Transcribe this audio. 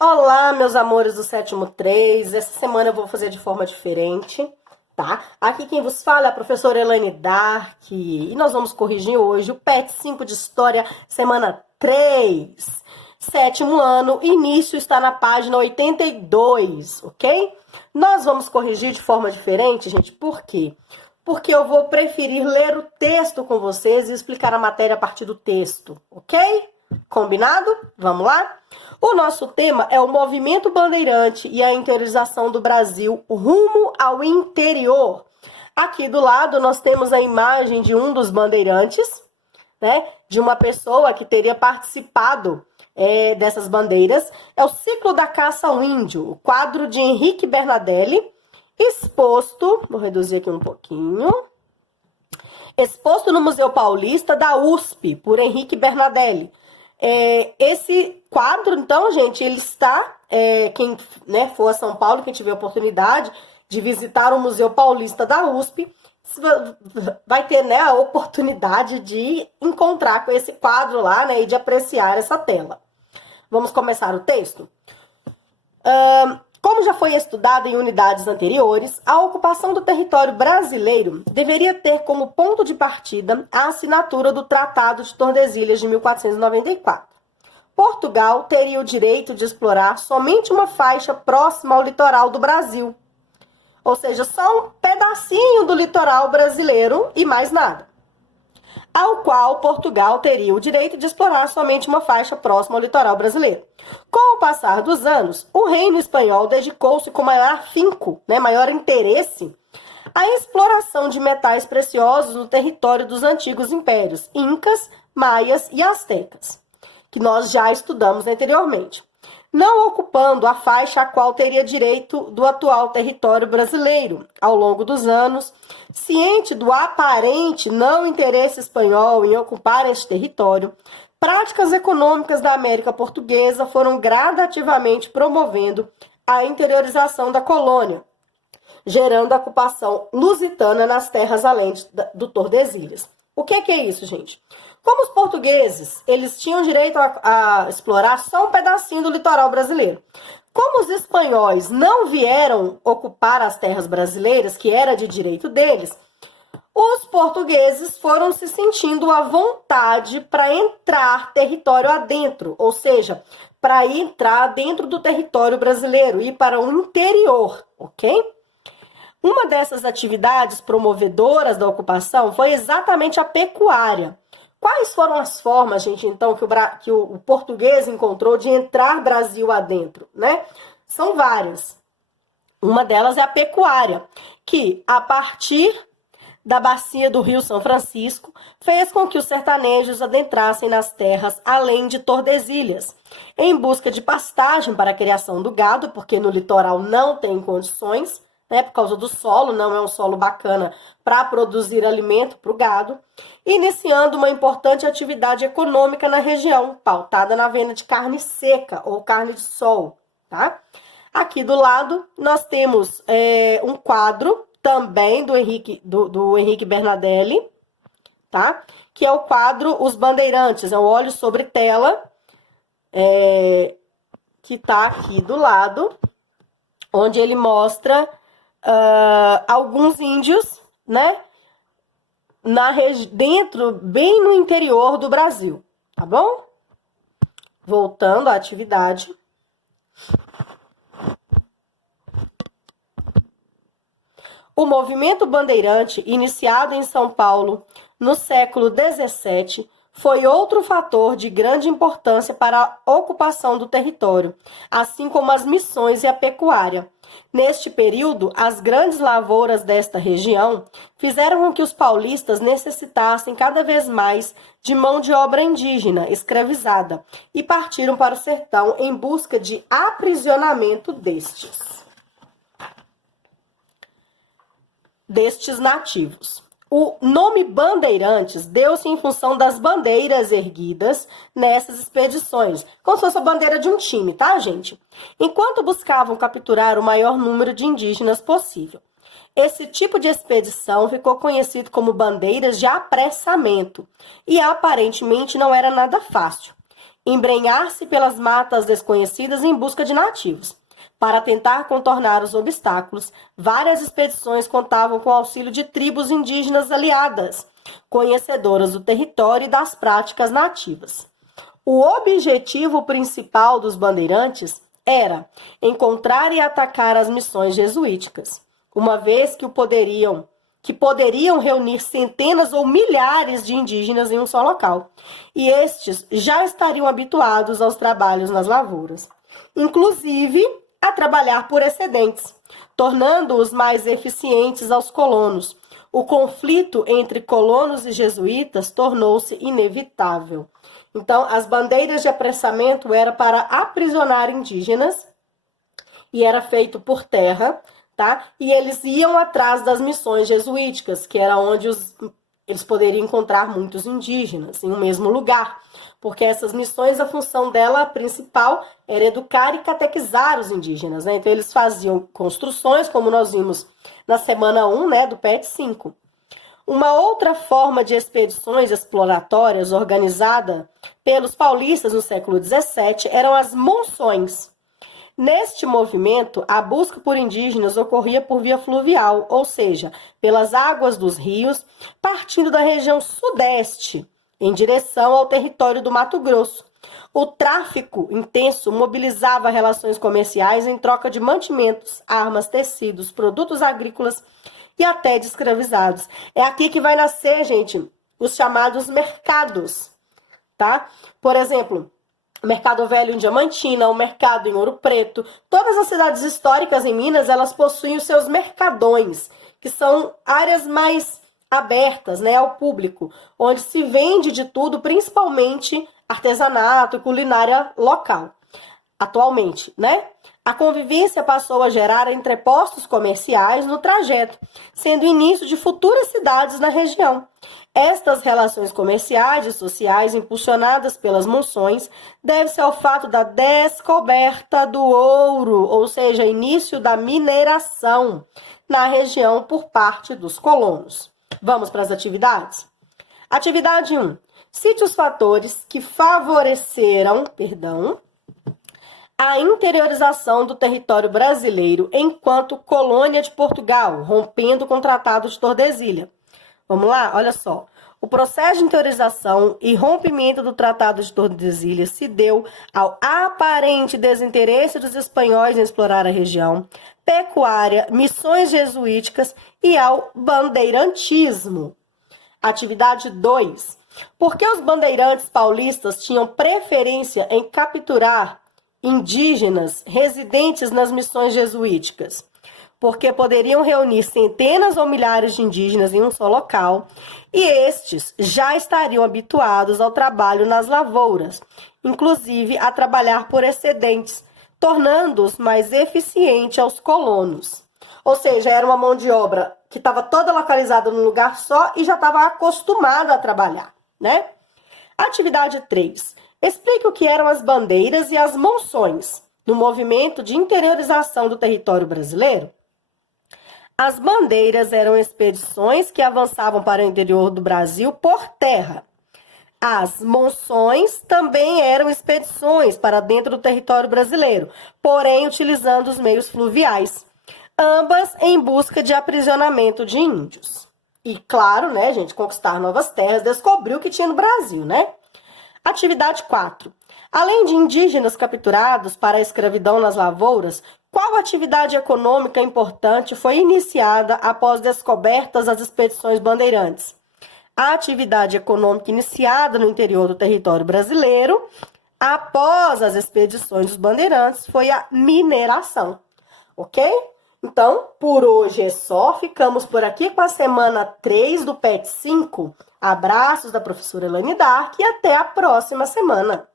Olá, meus amores do sétimo 3. Essa semana eu vou fazer de forma diferente, tá? Aqui quem vos fala é a professora Elaine Dark e nós vamos corrigir hoje o PET 5 de História, semana 3. Sétimo ano, início está na página 82, ok? Nós vamos corrigir de forma diferente, gente, por quê? Porque eu vou preferir ler o texto com vocês e explicar a matéria a partir do texto, ok? Combinado? Vamos lá? O nosso tema é o movimento bandeirante e a interiorização do Brasil rumo ao interior. Aqui do lado nós temos a imagem de um dos bandeirantes, né? De uma pessoa que teria participado dessas bandeiras. É o Ciclo da Caça ao Índio, o quadro de Henrique Bernadelli, exposto, vou reduzir aqui um pouquinho, exposto no Museu Paulista da USP, por Henrique Bernadelli. Esse quadro, então, gente, ele está, quem for a São Paulo, quem tiver a oportunidade de visitar o Museu Paulista da USP, vai ter, né, a oportunidade de encontrar com esse quadro lá, né, e de apreciar essa tela. Vamos começar o texto? Como já foi estudado em unidades anteriores, a ocupação do território brasileiro deveria ter como ponto de partida a assinatura do Tratado de Tordesilhas de 1494. Portugal teria o direito de explorar somente uma faixa próxima ao litoral do Brasil, ou seja, só um pedacinho do litoral brasileiro e mais nada, ao qual Portugal teria o direito de explorar somente uma faixa próxima ao litoral brasileiro. Com o passar dos anos, o reino espanhol dedicou-se com maior afinco, maior interesse, à exploração de metais preciosos no território dos antigos impérios incas, maias e astecas, que nós já estudamos anteriormente, não ocupando a faixa a qual teria direito do atual território brasileiro. Ao longo dos anos, ciente do aparente não interesse espanhol em ocupar este território, práticas econômicas da América Portuguesa foram gradativamente promovendo a interiorização da colônia, gerando a ocupação lusitana nas terras além do Tordesilhas. O que é isso, gente? Como os portugueses, eles tinham direito a explorar só um pedacinho do litoral brasileiro. Como os espanhóis não vieram ocupar as terras brasileiras, que era de direito deles, os portugueses foram se sentindo à vontade para entrar território adentro, ou seja, para entrar dentro do território brasileiro e para o interior, ok? Uma dessas atividades promovedoras da ocupação foi exatamente a pecuária. Quais foram as formas, gente, então, que o português encontrou de entrar Brasil adentro, né? São várias. Uma delas é a pecuária, que, a partir da bacia do Rio São Francisco, fez com que os sertanejos adentrassem nas terras além de Tordesilhas, em busca de pastagem para a criação do gado, porque no litoral não tem condições, por causa do solo, não é um solo bacana para produzir alimento para o gado, iniciando uma importante atividade econômica na região, pautada na venda de carne seca ou carne de sol, tá? Aqui do lado nós temos um quadro também do Henrique Bernadelli, tá? Que é o quadro Os Bandeirantes, é o óleo sobre tela, que tá aqui do lado, onde ele mostra alguns índios, né, bem no interior do Brasil, tá bom? Voltando à atividade. O movimento bandeirante, iniciado em São Paulo no século XVII, foi outro fator de grande importância para a ocupação do território, assim como as missões e a pecuária. Neste período, as grandes lavouras desta região fizeram com que os paulistas necessitassem cada vez mais de mão de obra indígena, escravizada, e partiram para o sertão em busca de aprisionamento destes nativos. O nome Bandeirantes deu-se em função das bandeiras erguidas nessas expedições, como se fosse a bandeira de um time, tá, gente? Enquanto buscavam capturar o maior número de indígenas possível. Esse tipo de expedição ficou conhecido como bandeiras de apressamento e aparentemente não era nada fácil. embrenhar-se pelas matas desconhecidas em busca de nativos. Para tentar contornar os obstáculos, várias expedições contavam com o auxílio de tribos indígenas aliadas, conhecedoras do território e das práticas nativas. O objetivo principal dos bandeirantes era encontrar e atacar as missões jesuíticas, uma vez que poderiam reunir centenas ou milhares de indígenas em um só local, e estes já estariam habituados aos trabalhos nas lavouras, inclusive a trabalhar por excedentes, tornando-os mais eficientes aos colonos. O conflito entre colonos e jesuítas tornou-se inevitável. Então, as bandeiras de apressamento era para aprisionar indígenas e era feito por terra, tá? E eles iam atrás das missões jesuíticas, que era onde eles poderiam encontrar muitos indígenas em um mesmo lugar, porque essas missões, a função dela principal era educar e catequizar os indígenas, né? Então, eles faziam construções, como nós vimos na semana 1, né, do PET 5. Uma outra forma de expedições exploratórias organizada pelos paulistas no século XVII eram as monções. Neste movimento, a busca por indígenas ocorria por via fluvial, ou seja, pelas águas dos rios, partindo da região sudeste, em direção ao território do Mato Grosso. O tráfico intenso mobilizava relações comerciais em troca de mantimentos, armas, tecidos, produtos agrícolas e até de escravizados. É aqui que vai nascer, gente, os chamados mercados, tá? Por exemplo, o Mercado Velho em Diamantina, o Mercado em Ouro Preto. Todas as cidades históricas em Minas, elas possuem os seus mercadões, que são áreas mais abertas, né, ao público, onde se vende de tudo, principalmente artesanato, culinária local. Atualmente, né? A convivência passou a gerar entrepostos comerciais no trajeto, sendo o início de futuras cidades na região. Estas relações comerciais e sociais, impulsionadas pelas monções, devem-se ao fato da descoberta do ouro, ou seja, início da mineração na região por parte dos colonos. Vamos para as atividades? Atividade 1. Cite os fatores que favoreceram, a interiorização do território brasileiro enquanto colônia de Portugal, rompendo com o Tratado de Tordesilhas. Vamos lá? Olha só. O processo de interiorização e rompimento do Tratado de Tordesilhas se deu ao aparente desinteresse dos espanhóis em explorar a região, pecuária, missões jesuíticas e ao bandeirantismo. Atividade 2. Por que os bandeirantes paulistas tinham preferência em capturar indígenas residentes nas missões jesuíticas? Porque poderiam reunir centenas ou milhares de indígenas em um só local, e estes já estariam habituados ao trabalho nas lavouras, inclusive a trabalhar por excedentes, tornando-os mais eficientes aos colonos. Ou seja, era uma mão de obra que estava toda localizada num lugar só e já estava acostumada a trabalhar, né? Atividade 3. Explique o que eram as bandeiras e as monções no movimento de interiorização do território brasileiro. As bandeiras eram expedições que avançavam para o interior do Brasil por terra. As monções também eram expedições para dentro do território brasileiro, porém utilizando os meios fluviais, ambas em busca de aprisionamento de índios. E claro, né, gente, conquistar novas terras, descobrir o que tinha no Brasil, né? Atividade 4. Além de indígenas capturados para a escravidão nas lavouras, qual atividade econômica importante foi iniciada após descobertas das expedições bandeirantes? A atividade econômica iniciada no interior do território brasileiro após as expedições dos bandeirantes foi a mineração, ok? Então, por hoje é só. Ficamos por aqui com a semana 3 do PET 5. Abraços da professora Elaine Dark e até a próxima semana.